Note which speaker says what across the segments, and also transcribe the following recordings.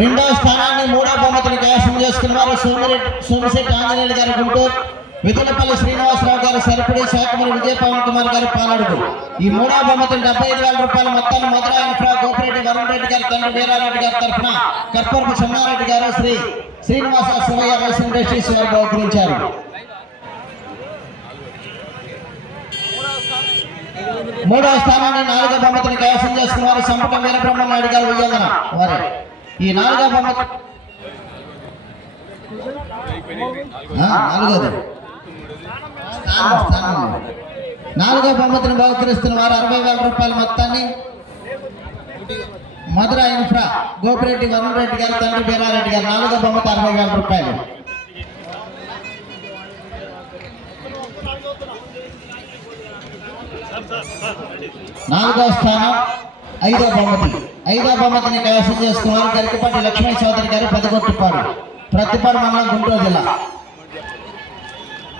Speaker 1: రెండవ స్థానాన్ని మూడో బహుమతిని కైవసం చేసుకున్నారు సోమిరెడ్డి సోమిశెట్టి ఆంజనేయులు గారు గుంటూరు విదులపల్లి శ్రీనివాసరావు గారు సరిపడి శాఖమూరి విజయ పవన్ కుమార్ గారు పాలడుగు. ఈ మూడో బహుమతిని డెబ్బై ఐదు వేల రూపాయల మొత్తాన్ని మధురా ఇన్ఫ్రా గోపిరెడ్డి వరుణ్ రెడ్డి గారు తండ్రి వీరారెడ్డి గారి తరఫున కర్పూరపు సమ్మారెడ్డి గారు శ్రీ శ్రీనివాస శివయ్య రైస్ ఇండస్ట్రీస్ వారు బహుకరించారు మూడవ స్థానాన్ని నాలుగో బహుమతిని కైవసం చేసుకున్నారు సంపట వీరబ్రహ్మ నాయుడు గారు ఉయ్యందన వారు. ఈ నాలుగో నాలుగోది. నాలుగో బహుమతిని బహుకరిస్తున్న వారు అరవై వేల రూపాయల మొత్తాన్ని మధుర ఇన్ఫ్రా గోపిరెడ్డి వరుణ్ రెడ్డి గారు తండ్రి బీరారెడ్డి గారు నాలుగో బహుమతి అరవై వేల రూపాయలు. నాలుగో స్థానం. ఐదో బహుమతి. ఐదో బహుమతిని కైవసం చేసుకున్నారు గరికపాటి లక్ష్మీ చౌదరి గారు పెదగొట్టుపాడు. ప్రతిపాడు మండలం గుంటూరు జిల్లా.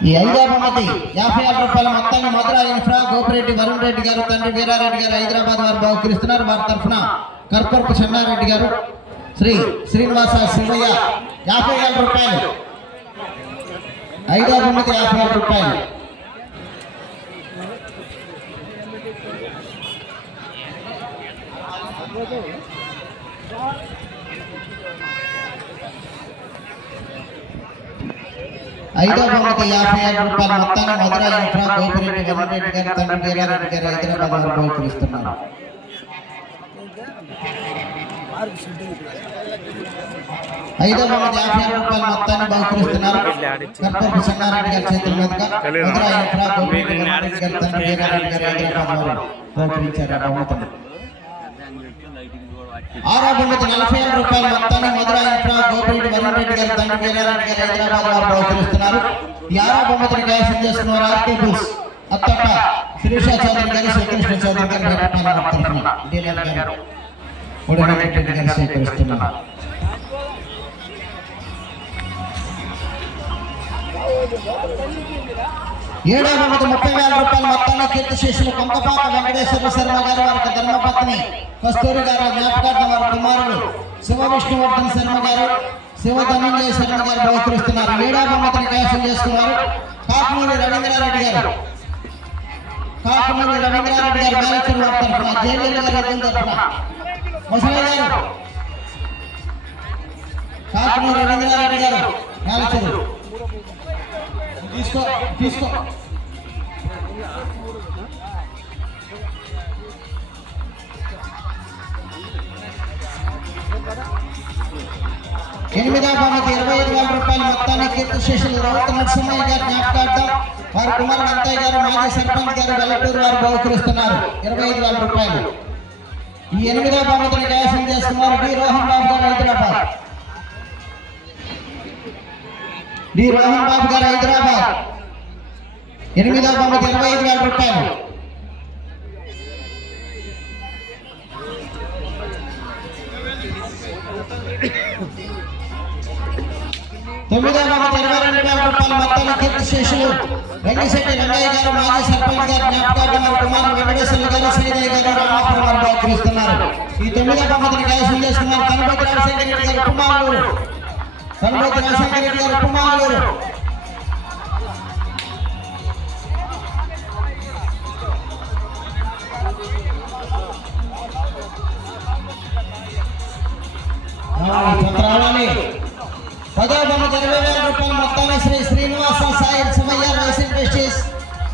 Speaker 1: ఈ ఐదో బహుమతి యాభై ఆరు రూపాయల మొత్తాన్ని మధుర ఇన్ఫ్రా గోపిరెడ్డి వరుణ్ రెడ్డి గారు తండ్రి వీరారెడ్డి గారు హైదరాబాద్ వారు బహుకరిస్తున్నారు. వారి తరఫున కర్పూరపు చెన్నారెడ్డి గారు శ్రీ శ్రీనివాస శివయ్య. యాభై వేల రూపాయలు. ఐదో బహుమతి యాభై వేల రూపాయలు. ఐదో బహుమతి యాభై ఐదు రూపాయలు మొత్తాన్ని మధుర ఇంట్రా గోపిరెడ్డి వెంకటరెడ్డి గారు తండ్రి వీరారెడ్డి గారు హైదరాబాద్ వారు బహుకరిస్తున్నారు ఐదో బహుమతి యాభై ఐదు రూపాయలు మొత్తాన్ని బహుకరిస్తున్నారు కర్పూరపు సంగారెడ్డి గారి చేతుల మీదుగా మధుర ఇంట్రా గోపిరెడ్డి వెంకటరెడ్డి గారు తండ్రి వీరారెడ్డి గారు హైదరాబాద్ వారు బహుకరించారు. బహుమతిని ఆరో బహుమతి నలభై ఏడు రూపాయల మొత్తాన్ని మధుర ఇన్ఫ్రా గోపిరెడ్డి వరుణ్ రెడ్డి గారు తండ్రి వీరారెడ్డి గారు హైదరాబాద్ వారు బహుకరిస్తున్నారు ఈ ఆరో బహుమతిని కైవసం చేసుకున్నారు ఆర్కే బుస్ అత్తప్ప శిరీష చౌదరి గారు శ్రీకృష్ణ చౌదరి గారు స్వీకరిస్తున్నారు తరఫున డీలర్ గారు ఏడో బహుమతి ముప్పై వేల రూపాయలు మొత్తాన్ని కీర్తి శేషులు కొంకపాక వెంకటేశ్వర శర్మ గారు వారి ధర్మపత్ని కస్తూరి గారు జ్ఞాపకార్థం వారి కుమారుడు శివ విష్ణువర్ధన్ శర్మ గారు శివ ధనంజయ శర్మ గారు బహుకరిస్తున్నారు. ఏడో బహుమతిని కైవసం చేసుకున్నారు. కాకుమూరి రవీంద్రారెడ్డి గారు. కాకుమూరి రవీంద్రారెడ్డి గారు మేనేజర్ వారి తరఫున జేవీఎల్ గారు అతని తరఫున. ముసలి గారు. కాకుమూరి రవీంద్రారెడ్డి గారు మేనేజర్. తీసుకో తీసుకో. ఎనిమిదవ బహుమతి ఇరవై ఐదు వేల రూపాయలు మొత్తాన్ని కీర్తి శేషులు రౌత నరసింహయ్య గారు జ్ఞాపకార్థం వారి కుమారుడు అంతయ్య గారు మాజీ సర్పంచ్ గారు వెల్లటూరు వారు బహుకరిస్తున్నారు ఇరవై ఐదు వేల రూపాయలు. ఈ ఎనిమిదవ బహుమతిని కైవసం చేస్తున్నారు డి రోహన్ బాబు గారు హైదరాబాద్. డి రోహన్ బాబు గారు హైదరాబాద్. ఎనిమిదవ బహుమతి ఇరవై ఐదు వేల రూపాయలు తొమ్మిదవ బహుమతి ఇరవై రెండు వేల రూపాయల మొత్తాన్ని కీర్తి శేషులు వెంకటశెట్టి రంగయ్య గారు మాజీ సర్పంచ్ గారు జ్ఞాపకార్థం వారి కుమారుడు వెంకటేశ్వర గారు శ్రీదేవి గారు రామాపురం వారు బహుకరిస్తున్నారు ఈ తొమ్మిదవ బహుమతిని కైవసం చేస్తున్నారు కనపతి రాజశేఖర రెడ్డి గారి కుమారుడు కనపతి రాజశేఖర రెడ్డి గారి కుమారుడు రావాలి, పదో బహుమతి ఇరవై వేల రూపాయలు మొత్తాన్ని Shri Srinivasa Sai Sivayya Rice Industries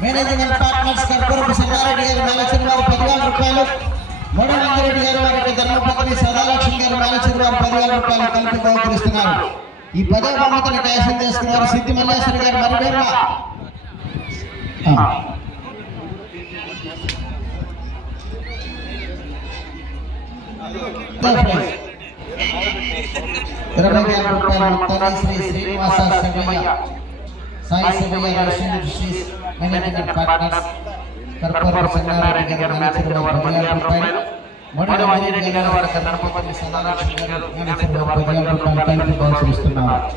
Speaker 1: managing partners Karpurapu Sangareddy garu manager వారు పదివేల రూపాయలు. మూడు రంగారెడ్డి గారు వారికి ధర్మపత్ని సదాలక్ష్మి గారు మేనేజర్ వారు పదివేల రూపాయలు కలిపి బహుకరిస్తున్నారు ఈ పదో బహుమతిని కైసం చేసుకున్నారు సిద్ధి మల్లేశ్వరి గారు మరిపేర్ల ఇరవై వేల రూపాయల మొత్తాన్ని శ్రీ శ్రీనివాస శివయ్య సాయి శివయ్య నరసింహ శ్రీస్ మేనేజింగ్ పార్ట్నర్స్ కర్పూర సంగారెడ్డి గారు మేనేజర్ వారు పదివేల రూపాయలు మొండి మంజిరెడ్డి గారు వారి ధర్మపతి సదాలక్ష్మి గారు మేనేజర్ వారు పదివేల రూపాయలు కలిపి బహుకరిస్తున్నారు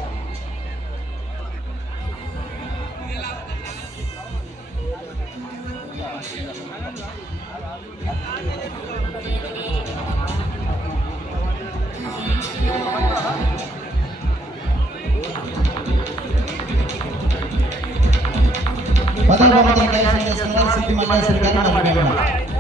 Speaker 1: Padahal bapak terkait dengan sekolah, sedikit mana sekarang bapak